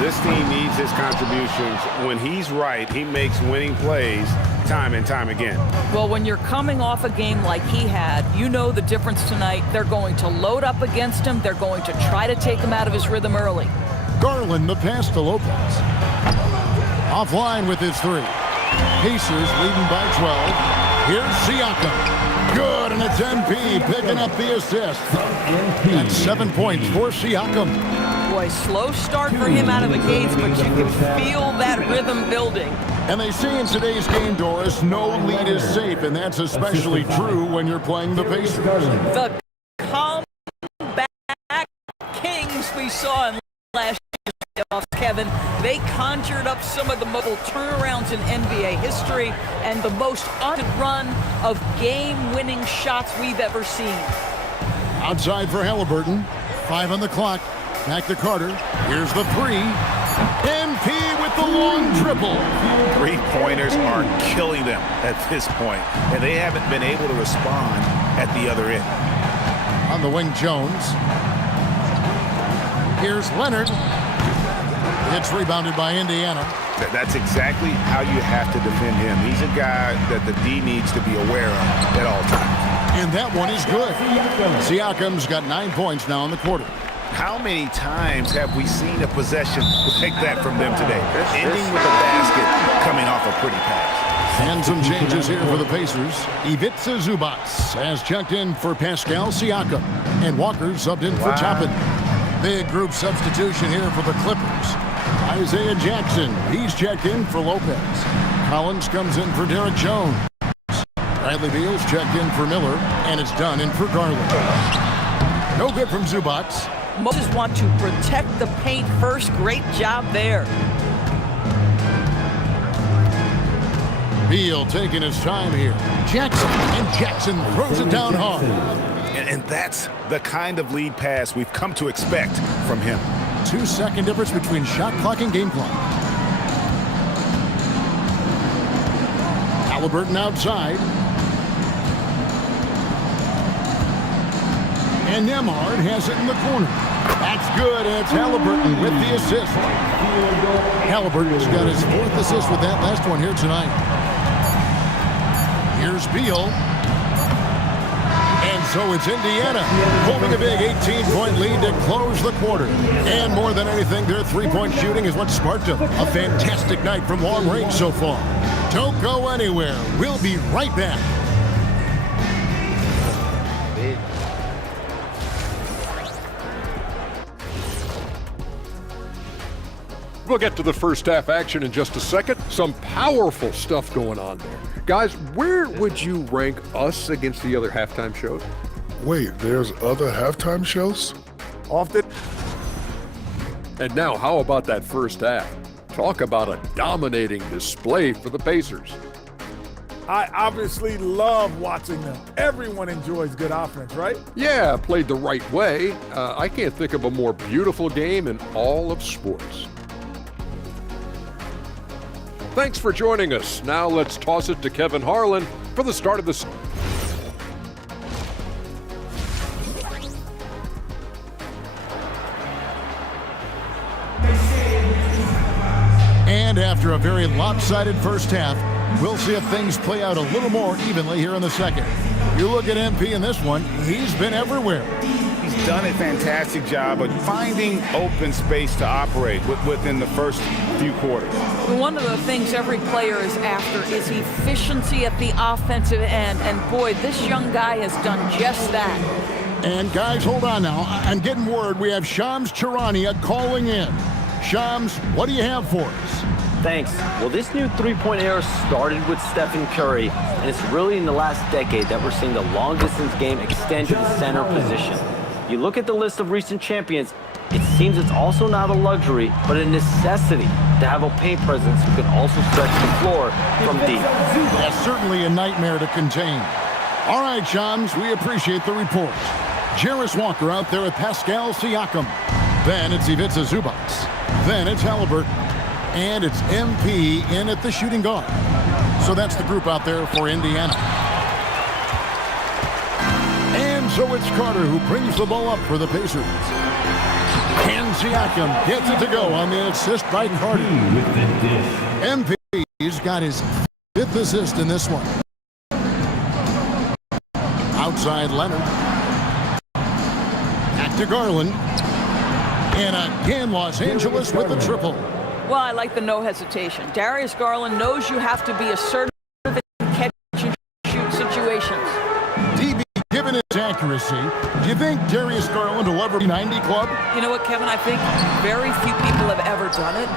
This team needs his contributions. When he's right, he makes winning plays time and time again. Well, when you're coming off a game like he had, you know the difference tonight. They're going to load up against him. They're going to try to take him out of his rhythm early. Garland, the pass to Lopez. Offline with his 3. Pacers leading by 12. Here's Siakam. Good, and it's MP picking up the assist. That's 7 points for Siakam. Boy, slow start for him out of the gates, but you can feel that rhythm building. And they say in today's game, Doris, no lead is safe, and that's especially true when you're playing the Pacers. The comeback kings we saw in last year's playoffs, Kevin, they conjured up some of the multiple turnarounds in NBA history and the most run of game-winning shots we've ever seen. Outside for Halliburton. 5 on the clock. Back to Carter. Here's the three. MP with the long triple. Three-pointers are killing them at this point, and they haven't been able to respond at the other end. On the wing, Jones. Here's Leonard. It's rebounded by Indiana. That's exactly how you have to defend him. He's a guy that the D needs to be aware of at all times. And that one is good. Siakam's got 9 points now in the quarter. How many times have we seen a possession like that from them today? Ending with a basket coming off a pretty pass. And some changes here for the Pacers. Ivica Zubac has checked in for Pascal Siakam. And Walker subbed in for Toppin. Big group substitution here for the Clippers. Isaiah Jackson, he's checked in for Lopez. Collins comes in for Derek Jones. Bradley Beal's checked in for Miller, and it's done in for Garland. No good from Zubac. Moses want to protect the paint first. Great job there. Beal taking his time here. Jackson throws it down hard. And that's the kind of lead pass we've come to expect from him. 2-second difference between shot clock and game clock. Halliburton outside. And Nembhard has it in the corner. That's good, and it's Halliburton with the assist. Halliburton's got his 4th assist with that last one here tonight. Here's Beal. And so it's Indiana holding a big 18-point lead to close the quarter. And more than anything, their three-point shooting is what sparked them. A fantastic night from long range so far. Don't go anywhere. We'll be right back. We'll get to the first half action in just a second. Some powerful stuff going on there. Guys, where would you rank us against the other halftime shows? Wait, there's other halftime shows? Often. And now, how about that first half? Talk about a dominating display for the Pacers. I obviously love watching them. Everyone enjoys good offense, right? Yeah, played the right way. I can't think of a more beautiful game in all of sports. Thanks for joining us. Now let's toss it to Kevin Harlan for the start of the season. And after a very lopsided first half, we'll see if things play out a little more evenly here in the second. You look at MP in this one, he's been everywhere. He's done a fantastic job of finding open space to operate within the first few quarters. One of the things every player is after is efficiency at the offensive end. And boy, this young guy has done just that. And guys, hold on now. I'm getting word we have Shams Charania calling in. Shams, what do you have for us? Thanks. Well, this new three-point era started with Stephen Curry, and it's really in the last decade that we're seeing the long-distance game extend to the center position. You look at the list of recent champions, it seems it's also not a luxury, but a necessity to have a paint presence who can also stretch the floor from deep. That's certainly a nightmare to contain. All right, Shams, we appreciate the report. Jarris Walker out there with Pascal Siakam. Then it's Ivica Zubac. Then it's Halliburton. And it's MP in at the shooting guard. So that's the group out there for Indiana. And so it's Carter who brings the ball up for the Pacers. And Siakam gets it to go on the assist by Carter. MP's got his 5th assist in this one. Outside Leonard. Back to Garland. And again, Los Angeles with a triple. Well, I like the no hesitation. Darius Garland knows you have to be assertive in catch-and-shoot situations. DB, given his accuracy, do you think Darius Garland will ever be 90 club? You know what, Kevin? I think very few people have ever done it.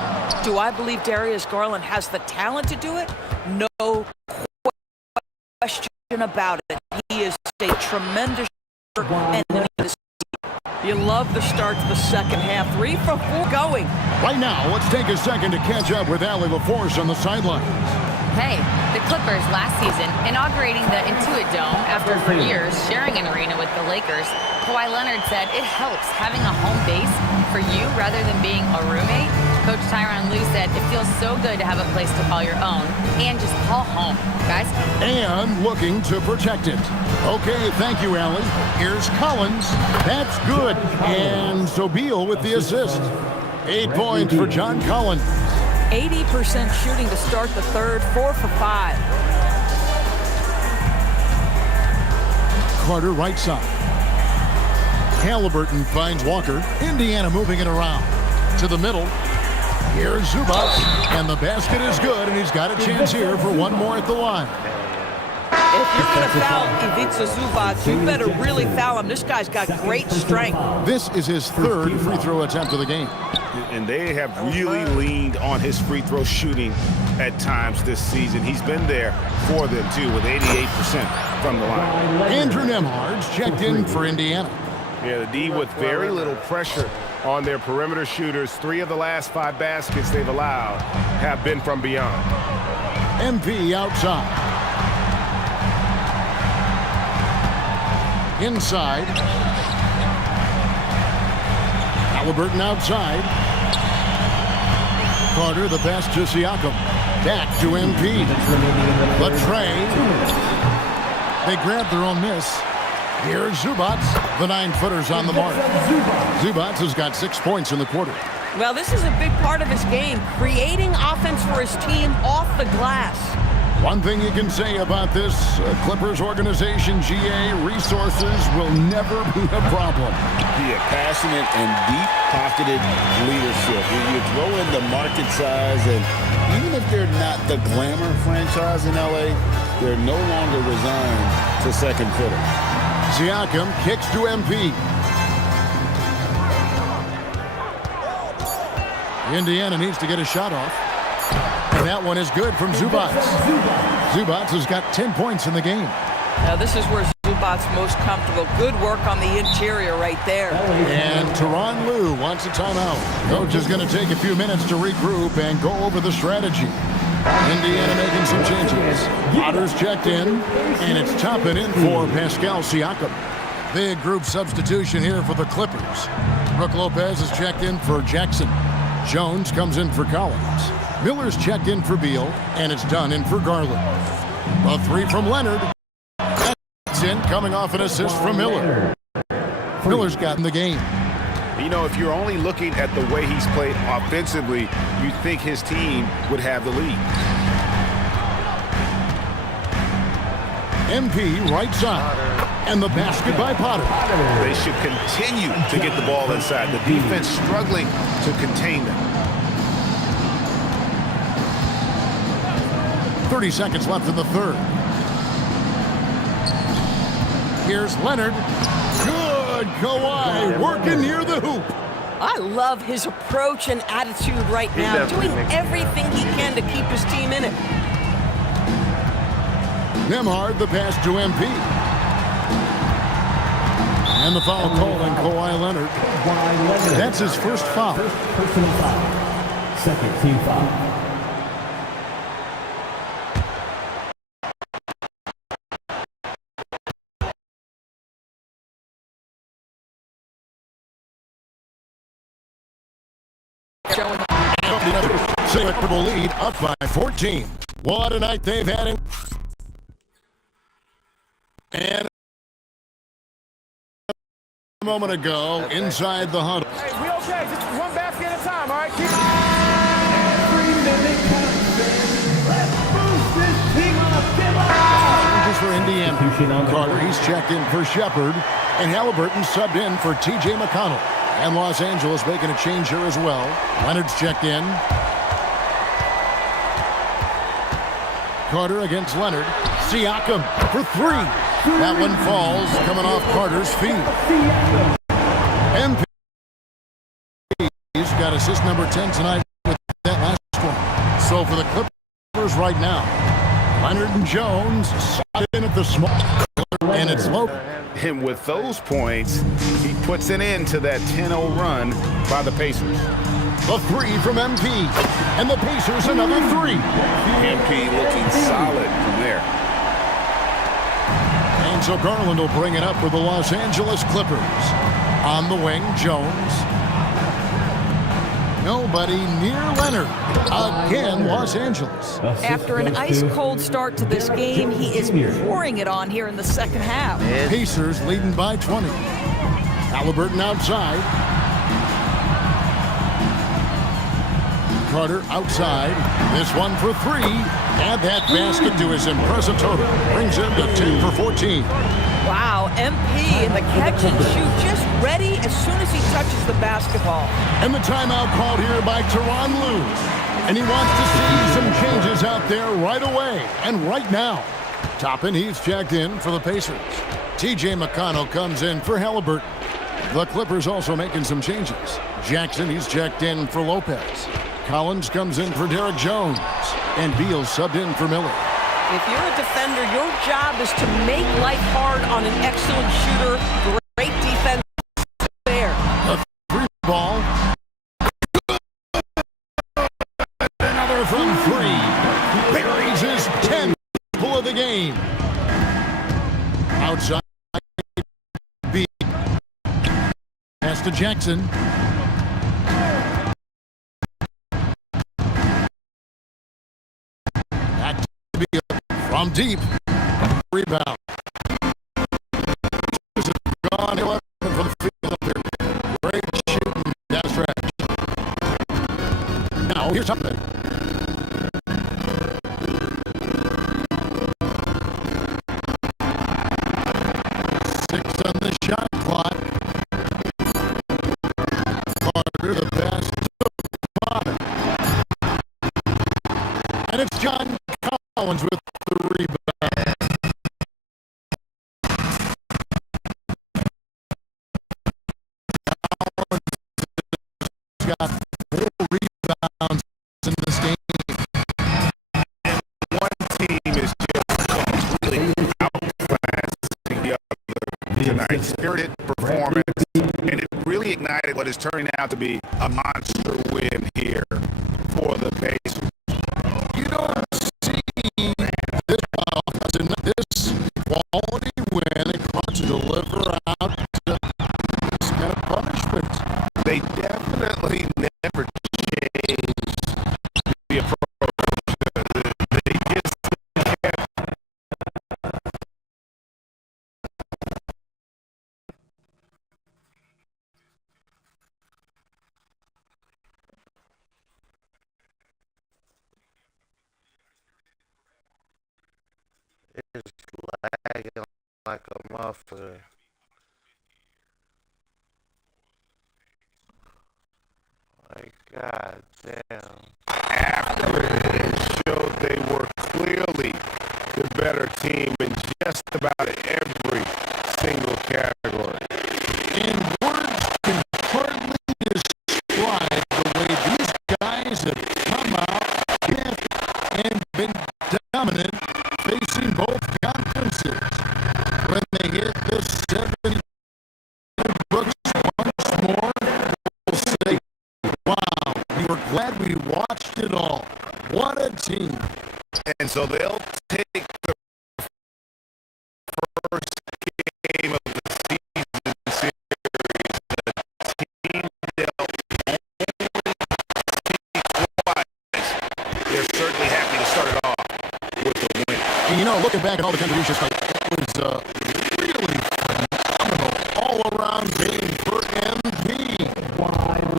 Do I believe Darius Garland has the talent to do it? No question about it. He is a tremendous shooter, and you love the start to the second half. 3 for 4 going. Right now, let's take a second to catch up with Allie LaForce on the sidelines. Hey, the Clippers last season inaugurating the Intuit Dome after After for years sharing an arena with the Lakers, Kawhi Leonard said it helps having a home base for you rather than being a roommate. Coach Tyronn Lue said it feels so good to have a place to call your own and just call home. Guys? And looking to protect it. Okay, thank you, Allie. Here's Collins. That's good. And Sobeel with the assist. 8 points for John Collins. 80% shooting to start the third, 4 for 5. Carter right side. Halliburton finds Walker. Indiana moving it around. To the middle. Here's Zubac. And the basket is good, and he's got a chance here for one more at the line. If you're going to foul Ivica Zubac, you better really foul him. This guy's got great strength. This is his third free throw attempt of the game. And they have really leaned on his free throw shooting at times this season. He's been there for them, too, with 88% from the line. Andrew Nembhard's checked in for Indiana. Yeah, the D with very little pressure on their perimeter shooters. 3 of the last 5 baskets they've allowed have been from beyond. MP outside. Inside. Halliburton outside. Carter, the pass to Siakam. Back to MP. Latrey. They grab their own miss. Here's Zubac. The 9-footer's on the mark. Zubac has got 6 points in the quarter. Well, this is a big part of his game, creating offense for his team off the glass. One thing you can say about this Clippers organization, GA, resources will never be a problem. Yeah, passionate and deep-pocketed leadership. You throw in the market size, and even if they're not the glamour franchise in LA, they're no longer resigned to second fiddle. Siakam kicks to MP. Indiana needs to get a shot off. And that one is good from Zubac. Zubac has got 10 points in the game. Now this is where Zubac's most comfortable. Good work on the interior right there. And Tyronn Lue wants a timeout. Coach is going to take a few minutes to regroup and go over the strategy. Indiana making some changes. Potter's checked in, and it's Toppin in for Pascal Siakam. Big group substitution here for the Clippers. Brook Lopez is checked in for Jackson. Jones comes in for Collins. Miller's checked in for Beal, and it's done in for Garland. A 3 from Leonard. That's in, coming off an assist from Miller. Miller's got in the game. You know, if you're only looking at the way he's played offensively, you think his team would have the lead. MP right side. And the basket by Potter. They should continue to get the ball inside. The defense struggling to contain them. 30 seconds left in the third. Here's Leonard. Good, Kawhi working near the hoop. I love his approach and attitude right now, doing everything he can to keep his team in it. Nembhard, the pass to MP. And the foul called on Kawhi Leonard. That's his first foul. Personal foul. Second team foul. Comfortable lead, up by 14. What a night they've had in. And a moment ago, inside the huddle. Hey, we okay? Just one basket at a time, all right? Keep Just for Indiana. Carter, he's checked in for Shepard. And Halliburton subbed in for T.J. McConnell. And Los Angeles making a change here as well. Leonard's checked in. Carter against Leonard. Siakam for 3. That one falls, coming off Carter's feet. MP's got assist number 10 tonight with that last one. So for the Clippers right now, Leonard and Jones slide in at the small, and it's low. And with those points, he puts an end to that 10-0 run by the Pacers. The 3 from MP, and the Pacers another 3. MP looking solid from there. And So Garland will bring it up for the Los Angeles Clippers. On the wing, Jones. Nobody near Leonard. Again, Los Angeles. After an ice-cold start to this game, he is pouring it on here in the second half. Pacers leading by 20. Halliburton outside. Carter outside. This one for three. Add that basket to his impressive total. Brings him to 10 for 14. Wow, MP in the catch and shoot, just ready as soon as he touches the basketball. And the timeout called here by Tyronn Lue. And he wants to see some changes out there right away and right now. Toppin, he's checked in for the Pacers. TJ McConnell comes in for Halliburton. The Clippers also making some changes. Jackson, he's checked in for Lopez. Collins comes in for Derek Jones. And Beal subbed in for Miller. If you're a defender, your job is to make life hard on an excellent shooter. Great defense there. A three ball. Another from three. Buries his 10th pull of the game. Outside. B. Pass to Jackson. Back to Beal. From deep, rebound. This is gone 11 from the field up here. Great shooting down the stretch. Now here's something. 6 on the shot clock. Carter the pass to Potter. And it's John Collins with the rebound. Collins got 4 rebounds in this game. And one team is just completely outclassing the other tonight. Spirited performance, and it really ignited what is turning out to be a monster win here for the Pacers. You don't see this quality win and to deliver out this kind of punishment. They definitely never changed the approach. They just kept. It's lagging like a motherfucker. Like, god damn. After it showed they were clearly the better team in just about every single category. And words can hardly describe the way these guys have come out and been dominant facing both conferences. When they hit the 70 Brooks once more, we'll say, wow, we were glad we watched it all. What a team. And so they'll take the first game of the season series. The team dealt only twice. They're certainly happy to start it off with a win. And you know, looking back at all the contributions, it was really phenomenal all-around game for MP.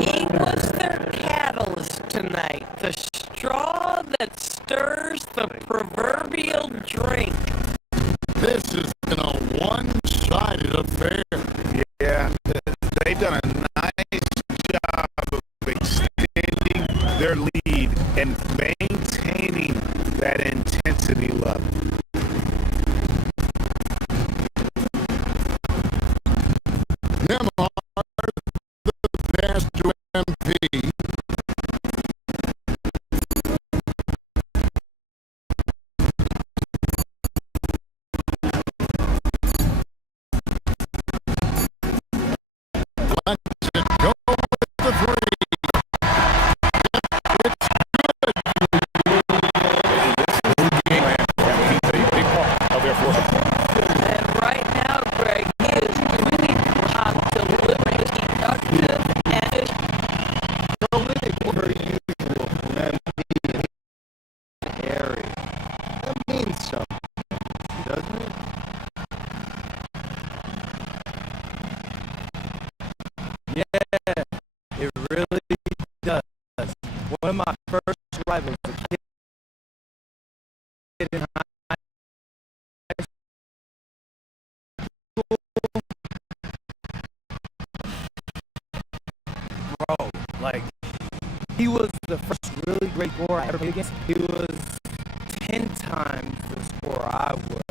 He was their catalyst tonight, the straw that stirs the proverbial drink. This has been a one-sided affair. Yeah, they've done a nice job of extending their lead and maintaining that intensity level. Nemhard, the pass to MP. really does. One of my first rivals, a kid in high school, bro, like, he was the first really great scorer I ever played against. He was 10 times the scorer I was.